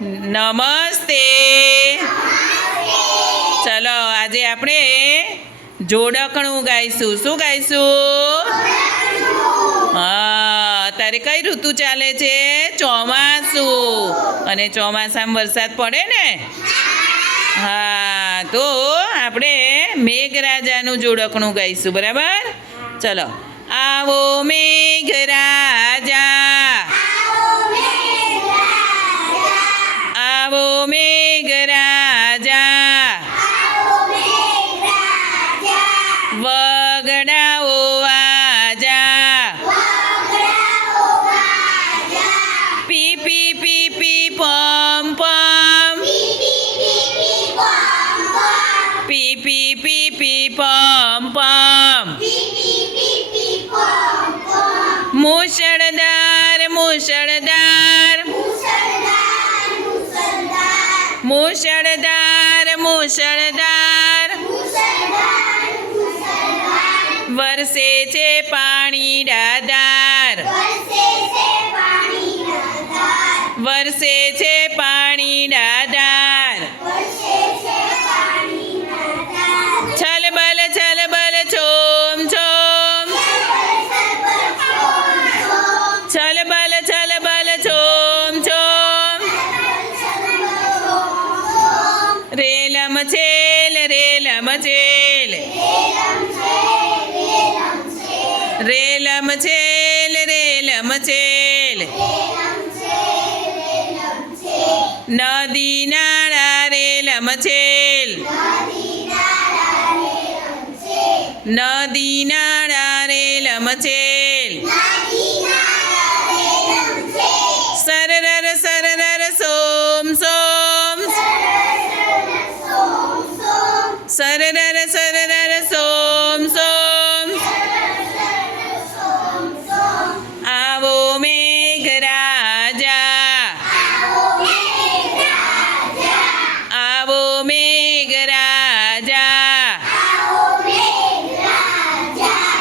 નમસ્તે. ચલો આજે આપણે જોડકણું ગાઈશું. શું ગાઈશું? હા, અત્યારે કઈ ઋતુ ચાલે છે? ચોમાસું. અને ચોમાસામાં વરસાદ પડે ને? હા, તો આપણે મેઘરાજાનું જોડકણું ગાઈશું. બરાબર? ચલો. આવો મેઘરાજા, આવો મેઘરાજા, વગડાઓ આજા, પી પી પી પી પમ પમ, પી પી પી પી પમ પમ, મુશળધાર મુશળધાર, મુશળધાર મુશળધાર, વરસે છે પાણી ડાધાર, વરસે છે પાણી ડાધાર, છલબલ છલબલ છોમ છોમ, છલબલ છલબલ છોમ છોમ, રેલમ છેલ રેલમ છેલ, રેલમ છેલ રેલમ છેલ, નદી નાળા રેલમ છેલ, નદી નાળા રેલમ છેલ, સરરર સરરર સોમ સોમ, સરરર સરરર સોમ સોમ, આવો મેઘરાજા, આવો મેઘરાજા.